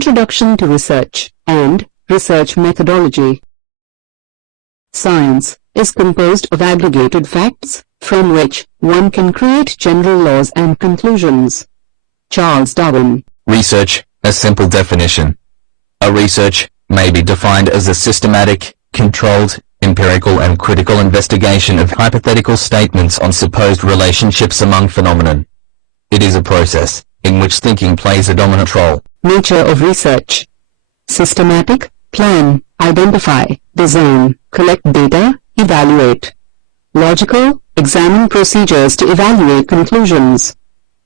Introduction to Research and Research Methodology. Science is composed of aggregated facts, from which one can create general laws and conclusions. Charles Darwin. Research, a simple definition. A research may be defined as a systematic, controlled, empirical and critical investigation of hypothetical statements on supposed relationships among phenomena. It is a process in which thinking plays a dominant role. Nature of research. Systematic, plan, identify, design, collect data, evaluate. Logical, examine procedures to evaluate conclusions.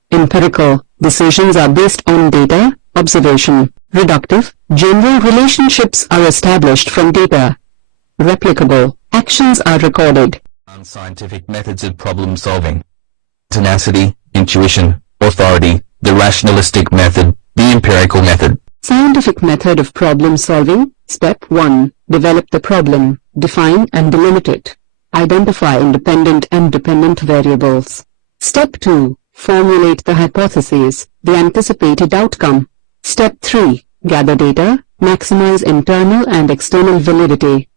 Empirical, decisions are based on data, observation. Reductive, general relationships are established from data. Replicable, actions are recorded. Unscientific methods of problem solving. Tenacity, intuition, authority, the rationalistic method, the empirical method. Scientific method of problem solving. Step 1. Develop the problem, define and delimit it. Identify independent and dependent variables. Step 2. Formulate the hypotheses, the anticipated outcome. Step 3. Gather data, maximize internal and external validity.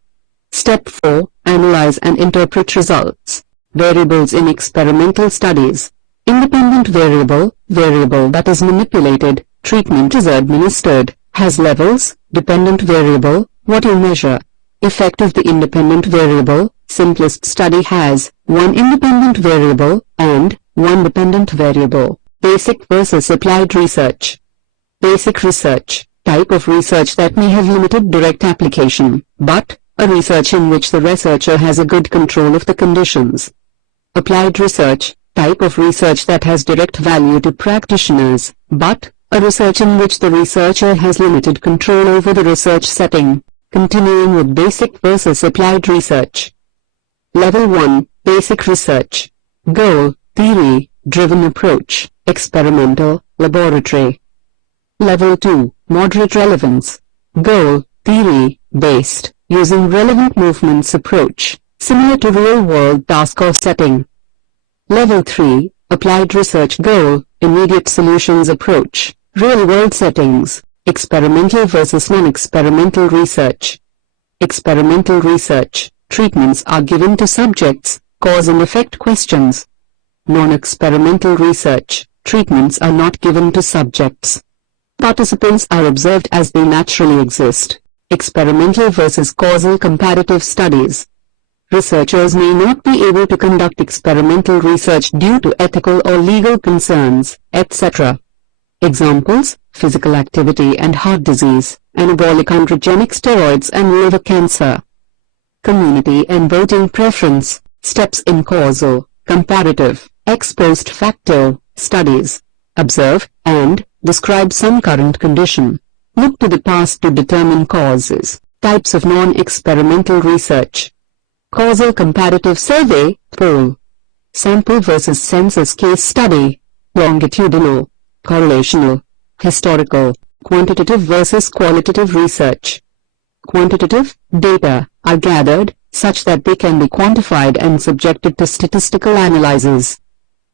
Step 4. Analyze and interpret results. Variables in experimental studies. Independent variable, variable that is manipulated, treatment is administered, has levels. Dependent variable, what you measure. Effect of the independent variable, simplest study has one independent variable and one dependent variable. Basic versus applied research. Basic research, type of research that may have limited direct application, but a research in which the researcher has a good control of the conditions. Applied research, type of research that has direct value to practitioners, but a research in which the researcher has limited control over the research setting. Continuing with basic versus applied research. Level 1, Basic Research. Goal, theory, driven approach, experimental, laboratory. Level 2, Moderate Relevance. Goal, theory, based, using relevant movements approach, similar to real-world task or setting. Level 3, Applied Research. Goal, immediate solutions approach, real-world settings, experimental versus non-experimental research. Experimental research, treatments are given to subjects, cause and effect questions. Non-experimental research, treatments are not given to subjects. Participants are observed as they naturally exist. Experimental versus causal comparative studies. Researchers may not be able to conduct experimental research due to ethical or legal concerns, etc. Examples: physical activity and heart disease, anabolic androgenic steroids and liver cancer. Community and voting preference, steps in causal, comparative, ex post facto studies. Observe and describe some current condition. Look to the past to determine causes. Types of non-experimental research. Causal comparative survey, poll. Sample versus census case study. Longitudinal, correlational, historical, quantitative versus qualitative research. Quantitative, data are gathered such that they can be quantified and subjected to statistical analysis.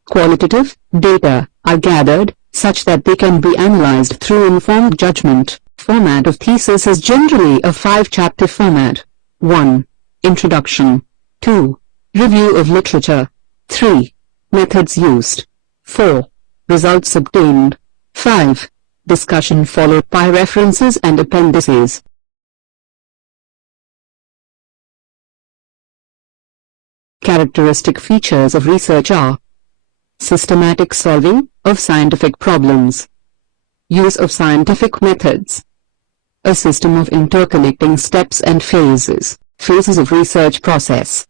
Qualitative, data are gathered such that they can be analyzed through informed judgment. Format of thesis is generally a 5-chapter format. 1. Introduction. 2. Review of literature. 3. Methods used. 4. Results obtained. 5. Discussion followed by references and appendices. Characteristic features of research are: systematic solving of scientific problems, use of scientific methods, a system of interconnecting steps and phases. Phases of research process.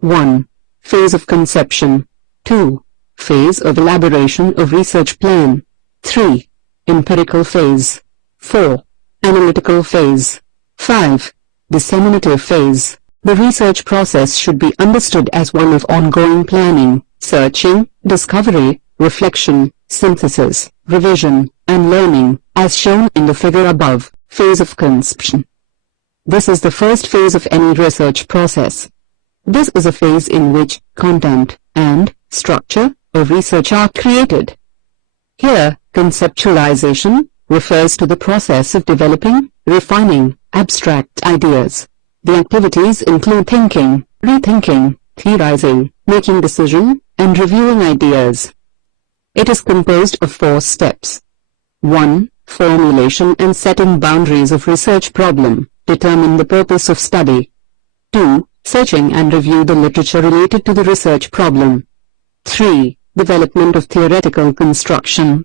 1. Phase of conception. 2. Phase of elaboration of research plan. 3. Empirical phase. 4. Analytical phase. 5. Disseminative phase. The research process should be understood as one of ongoing planning, searching, discovery, reflection, synthesis, revision, and learning, as shown in the figure above. Phase of conception. This is the first phase of any research process. This is a phase in which content and structure of research are created. Here, conceptualization, refers to the process of developing, refining, abstract ideas. The activities include thinking, rethinking, theorizing, making decision, and reviewing ideas. It is composed of 4 steps. 1. Formulation and setting boundaries of research problem. Determine the purpose of study. 2. Searching and review the literature related to the research problem. 3. Development of theoretical construction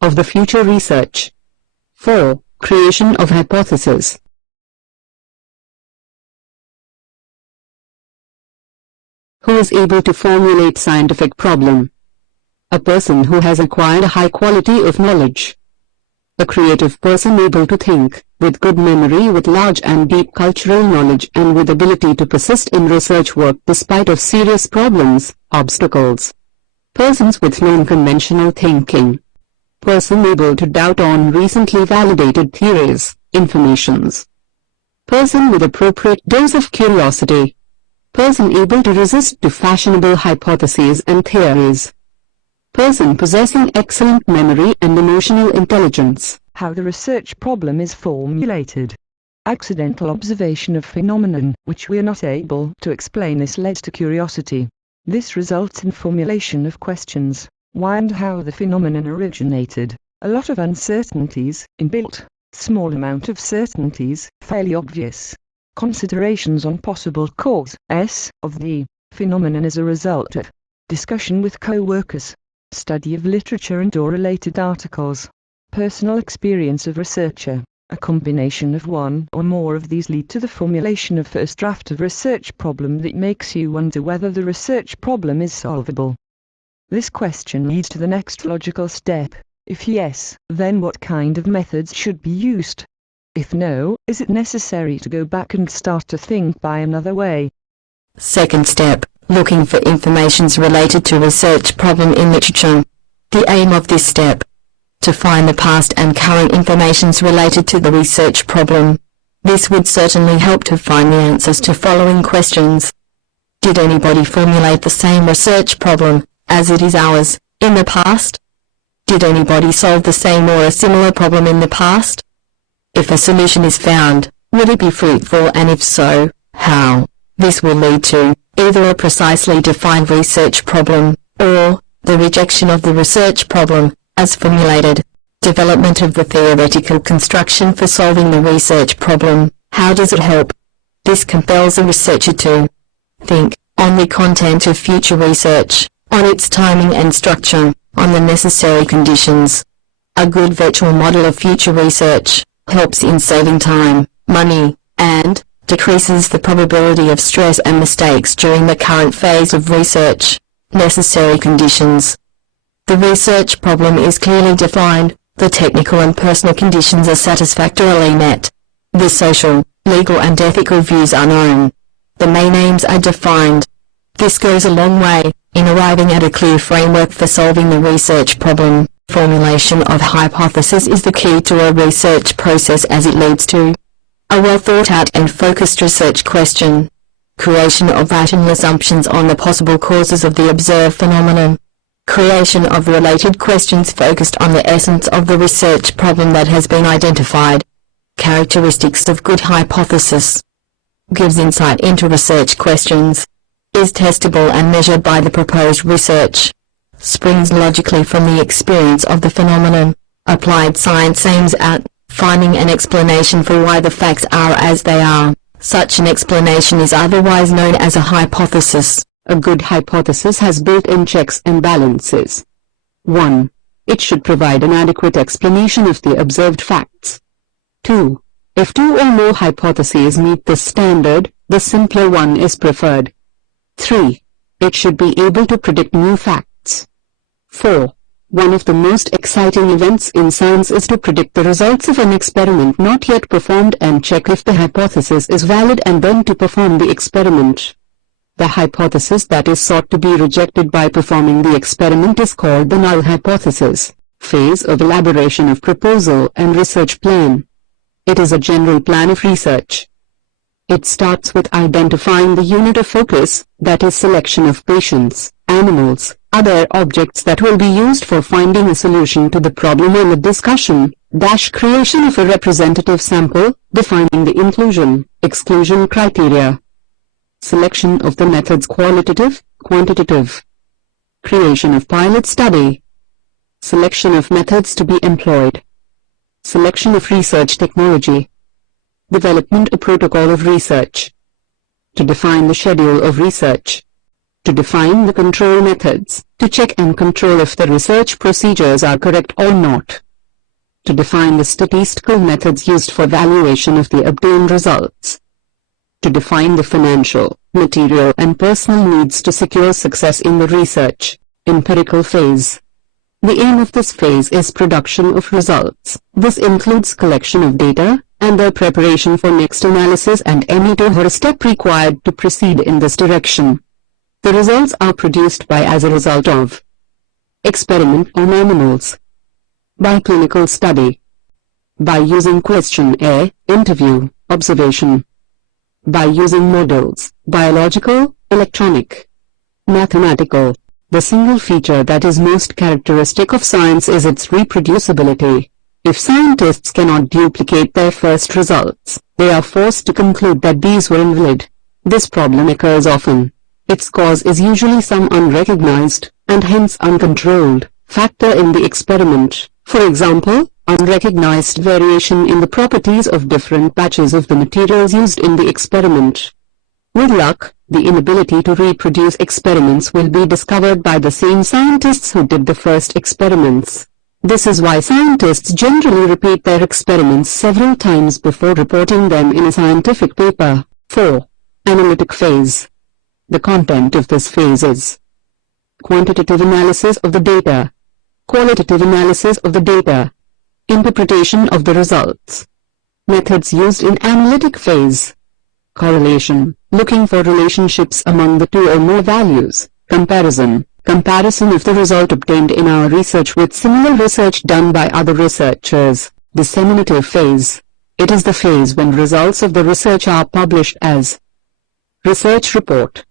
of the future research. 4. Creation of hypothesis. Who is able to formulate scientific problem? A person who has acquired a high quality of knowledge. A creative person able to think, with good memory, with large and deep cultural knowledge, and with ability to persist in research work despite of serious problems, obstacles. Persons with non-conventional thinking. Person able to doubt on recently validated theories, informations. Person with appropriate dose of curiosity. Person able to resist to fashionable hypotheses and theories. Person possessing excellent memory and emotional intelligence. How the research problem is formulated. Accidental observation of phenomenon which we are not able to explain is led to curiosity. This results in formulation of questions, why and how the phenomenon originated. A lot of uncertainties, inbuilt, small amount of certainties, fairly obvious. Considerations on possible cause of the phenomenon as a result of discussion with co-workers, study of literature and or related articles, personal experience of researcher. A combination of one or more of these lead to the formulation of first draft of research problem that makes you wonder whether the research problem is solvable. This question leads to the next logical step. If yes, then what kind of methods should be used? If no, is it necessary to go back and start to think by another way? Second step, looking for informations related to research problem in literature. The aim of this step, to find the past and current informations related to the research problem. This would certainly help to find the answers to following questions. Did anybody formulate the same research problem, as it is ours, in the past? Did anybody solve the same or a similar problem in the past? If a solution is found, will it be fruitful, and if so, how? This will lead to either a precisely defined research problem, or the rejection of the research problem, as formulated. Development of the theoretical construction for solving the research problem. How does it help? This compels a researcher to think on the content of future research, on its timing and structure, on the necessary conditions. A good virtual model of future research helps in saving time, money, and decreases the probability of stress and mistakes during the current phase of research. Necessary conditions. The research problem is clearly defined, the technical and personal conditions are satisfactorily met. The social, legal and ethical views are known. The main aims are defined. This goes a long way in arriving at a clear framework for solving the research problem. Formulation of hypothesis is the key to a research process as it leads to a well thought out and focused research question. Creation of rational assumptions on the possible causes of the observed phenomenon. Creation of related questions focused on the essence of the research problem that has been identified. Characteristics of good hypothesis. Gives insight into research questions. Is testable and measured by the proposed research. Springs logically from the experience of the phenomenon. Applied science aims at finding an explanation for why the facts are as they are. Such an explanation is otherwise known as a hypothesis. A good hypothesis has built-in checks and balances. 1. It should provide an adequate explanation of the observed facts. 2. If 2 or more hypotheses meet this standard, the simpler one is preferred. 3. It should be able to predict new facts. 4. One of the most exciting events in science is to predict the results of an experiment not yet performed and check if the hypothesis is valid and then to perform the experiment. The hypothesis that is sought to be rejected by performing the experiment is called the null hypothesis. Phase of elaboration of proposal and research plan. It is a general plan of research. It starts with identifying the unit of focus, that is selection of patients, animals, Other objects that will be used for finding a solution to the problem in the discussion. Creation of a representative sample, defining the inclusion, exclusion criteria. Selection of the methods qualitative, quantitative. Creation of pilot study. Selection of methods to be employed. Selection of research technology. Development of protocol of research. To define the schedule of research. To define the control methods, to check and control if the research procedures are correct or not. To define the statistical methods used for valuation of the obtained results. To define the financial, material and personal needs to secure success in the research, empirical phase. The aim of this phase is production of results. This includes collection of data, and their preparation for next analysis and any to or step required to proceed in this direction. The results are produced by as a result of experiment or nominals, by clinical study, by using questionnaire, interview, observation, by using models, biological, electronic, mathematical. The single feature that is most characteristic of science is its reproducibility. If scientists cannot duplicate their first results, they are forced to conclude that these were invalid. This problem occurs often. Its cause is usually some unrecognized, and hence uncontrolled, factor in the experiment. For example, unrecognized variation in the properties of different batches of the materials used in the experiment. With luck, the inability to reproduce experiments will be discovered by the same scientists who did the first experiments. This is why scientists generally repeat their experiments several times before reporting them in a scientific paper. 4. Analytic phase. The content of this phase is quantitative analysis of the data, qualitative analysis of the data, interpretation of the results. Methods used in analytic phase. Correlation, looking for relationships among the two or more values. Comparison, comparison of the result obtained in our research with similar research done by other researchers. Disseminative phase. It is the phase when results of the research are published as research report,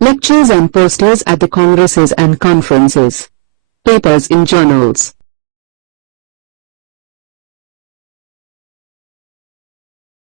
lectures and posters at the congresses and conferences, papers in journals,